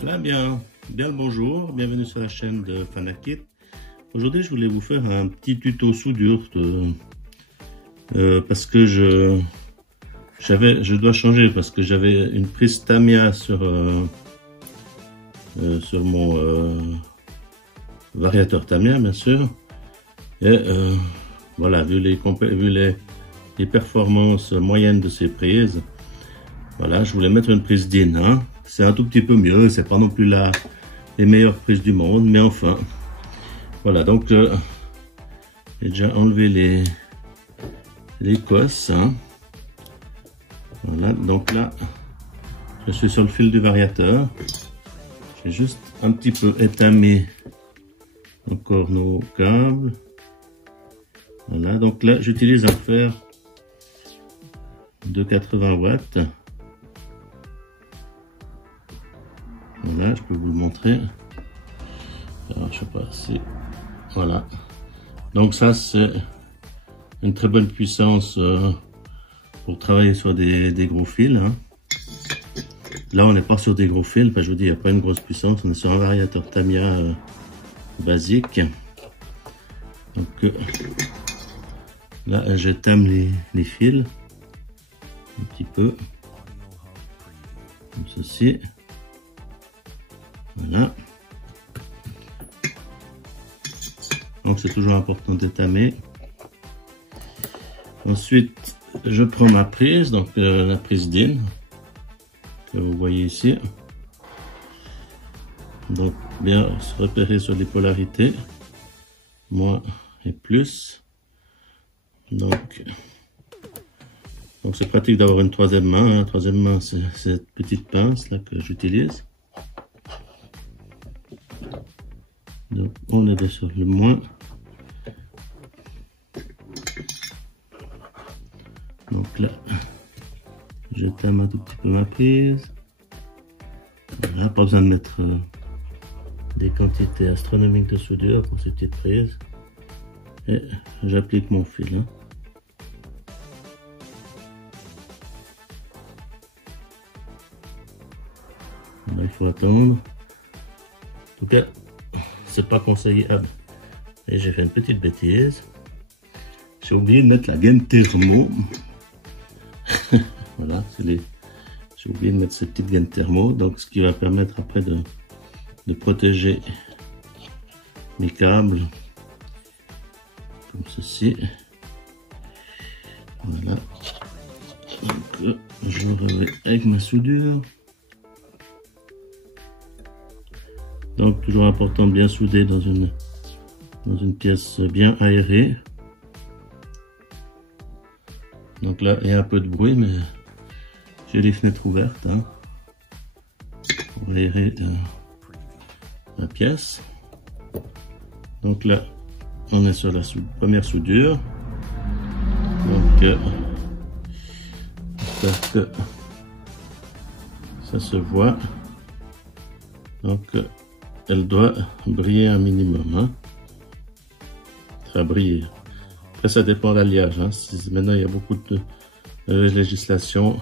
Voilà, bien le bonjour, bienvenue sur la chaîne de Fanakit. Aujourd'hui, je voulais vous faire un petit tuto soudure parce que je dois changer parce que j'avais une prise Tamiya sur mon variateur Tamiya, bien sûr. Et voilà, vu les performances moyennes de ces prises, voilà, je voulais mettre une prise DIN, hein. C'est un tout petit peu mieux, c'est pas non plus les meilleures prises du monde, mais enfin. Voilà, donc j'ai déjà enlevé les cosses, hein. Voilà, donc là, je suis sur le fil du variateur. J'ai juste un petit peu étamé encore nos câbles. Voilà, donc là, j'utilise un fer de 80 watts. Voilà, je peux vous le montrer. Alors, je sais pas si... Voilà. Donc ça, c'est une très bonne puissance pour travailler sur des gros fils, hein. Là, on n'est pas sur des gros fils. Enfin, je vous dis, il n'y a pas une grosse puissance. On est sur un variateur Tamiya basique. Donc là, j'étame les fils un petit peu. Comme ceci. Voilà. Donc c'est toujours important d'étamer. Ensuite, je prends ma prise, donc la prise DIN que vous voyez ici. Donc bien se repérer sur les polarités, moins et plus. Donc c'est pratique d'avoir une troisième main. La troisième main, c'est cette petite pince là que j'utilise. Donc on est sur le moins. Donc là, je tame un tout petit peu ma prise. Voilà, pas besoin de mettre des quantités astronomiques de soudure pour ces petites prises. Et j'applique mon fil, hein. Là, il faut attendre. En tout cas, c'est pas conseillable. Et j'ai fait une petite bêtise. J'ai oublié de mettre la gaine thermo. Voilà, j'ai oublié de mettre cette petite gaine thermo. Donc, ce qui va permettre après de protéger mes câbles. Comme ceci. Voilà. Donc, je reviens avec ma soudure. Donc, toujours important de bien souder dans une pièce bien aérée. Donc là, il y a un peu de bruit, mais j'ai les fenêtres ouvertes, hein, pour aérer la pièce. Donc là, on est sur la première soudure. Donc, j'espère que ça se voit. Donc, elle doit briller un minimum, hein. Ça va briller. Après, ça dépend de l'alliage, hein. Maintenant, il y a beaucoup de législation.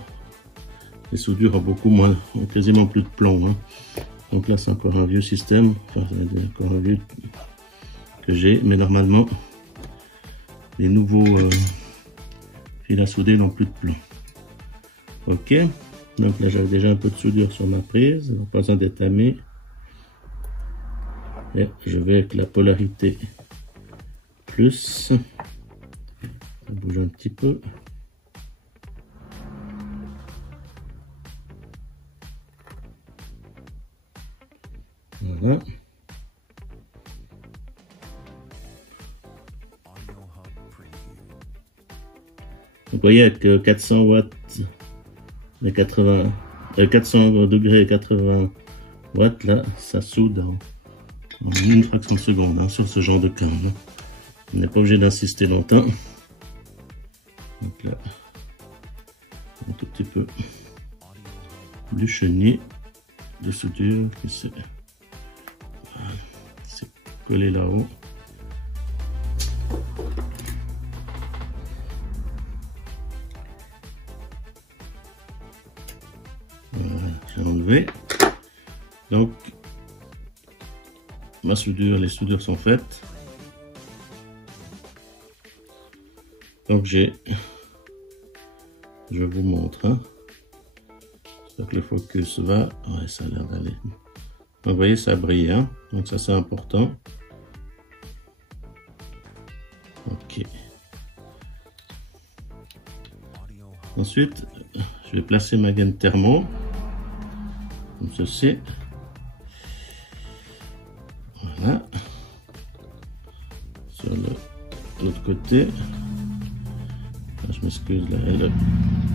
Les soudures ont quasiment plus de plomb, hein. Donc là, c'est encore un vieux système. Enfin, c'est encore un vieux que j'ai. Mais normalement, les nouveaux fils à souder n'ont plus de plomb. Ok. Donc là, j'avais déjà un peu de soudure sur ma prise. Pas besoin d'étamer. Et je vais avec la polarité plus. Ça bouge un petit peu. Voilà. Vous voyez avec 400 watts et 400 degrés et 80 watts, là, ça soude en une fraction de seconde, hein, sur ce genre de câble. On n'est pas obligé d'insister longtemps. Donc là, un tout petit peu du chenille de soudure qui s'est collé là-haut. Voilà, j'ai enlevé. Donc, ma soudure, les soudures sont faites. Donc je vous montre. Hein. Donc le focus va. Ouais, ça a l'air d'aller. Donc vous voyez, ça brille. Hein. Donc ça c'est important. Ok. Ensuite, je vais placer ma gaine thermo. Comme ceci. Voilà. Sur l'autre côté. Je m'excuse, là, elle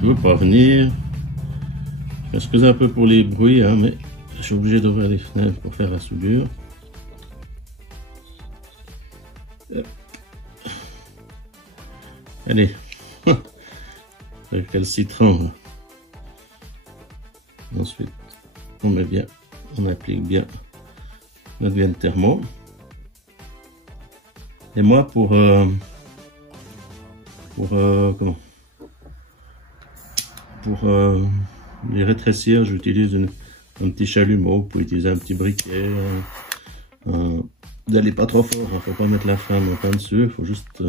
ne veut pas venir. Je m'excuse un peu pour les bruits, hein, mais je suis obligé d'ouvrir les fenêtres pour faire la soudure. Allez, avec le citron. Ensuite, on met bien, on applique bien notre gaine thermo. Et moi, pour les rétrécir, j'utilise un petit chalumeau. Vous pouvez utiliser un petit briquet. Vous n'allez pas trop fort, il ne faut pas mettre la flamme en dessus, il faut juste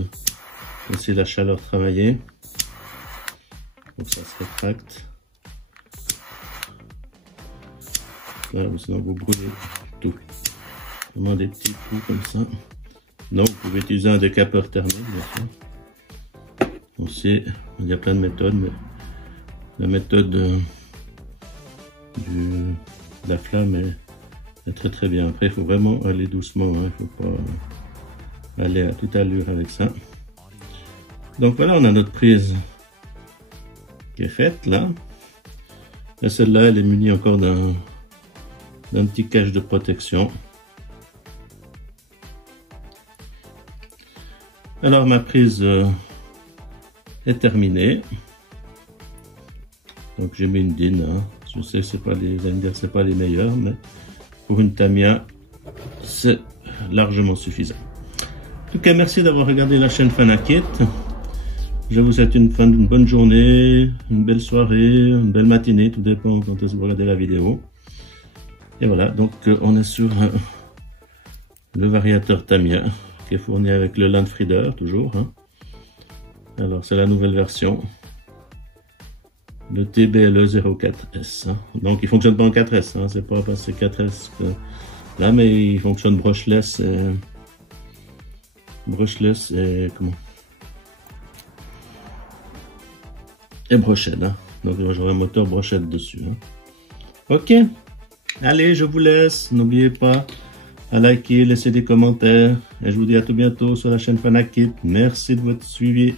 laisser la chaleur travailler. Donc ça se rétracte. Là, sinon vous brûlez tout. Vraiment des petits coups comme ça. Non, vous pouvez utiliser un décapeur thermique, bien sûr. Aussi, il y a plein de méthodes, mais la méthode de la flamme est très très bien. Après, il faut vraiment aller doucement, hein. Il ne faut pas aller à toute allure avec ça. Donc voilà, on a notre prise qui est faite là. Et celle-là, elle est munie encore d'un petit cache de protection. Alors ma prise est terminée. Donc j'ai mis une DIN. Hein. Je sais que c'est pas les meilleurs, mais pour une Tamiya, c'est largement suffisant. En tout cas, merci d'avoir regardé la chaîne Fanakit. Je vous souhaite une bonne journée, une belle soirée, une belle matinée, tout dépend quand vous regardez la vidéo. Et voilà, donc on est sur le variateur Tamiya qui est fourni avec le Landfrieder, toujours. Hein. Alors c'est la nouvelle version, le TBLE 04S. Hein. Donc il fonctionne pas en 4S, hein. C'est pas parce que c'est 4S que là, mais il fonctionne brushless et comment? Et brochette, hein. Donc j'aurai un moteur brochette dessus. Hein. Ok, allez, je vous laisse. N'oubliez pas à liker, laisser des commentaires. Et je vous dis à tout bientôt sur la chaîne Fanakit. Merci de votre suivi.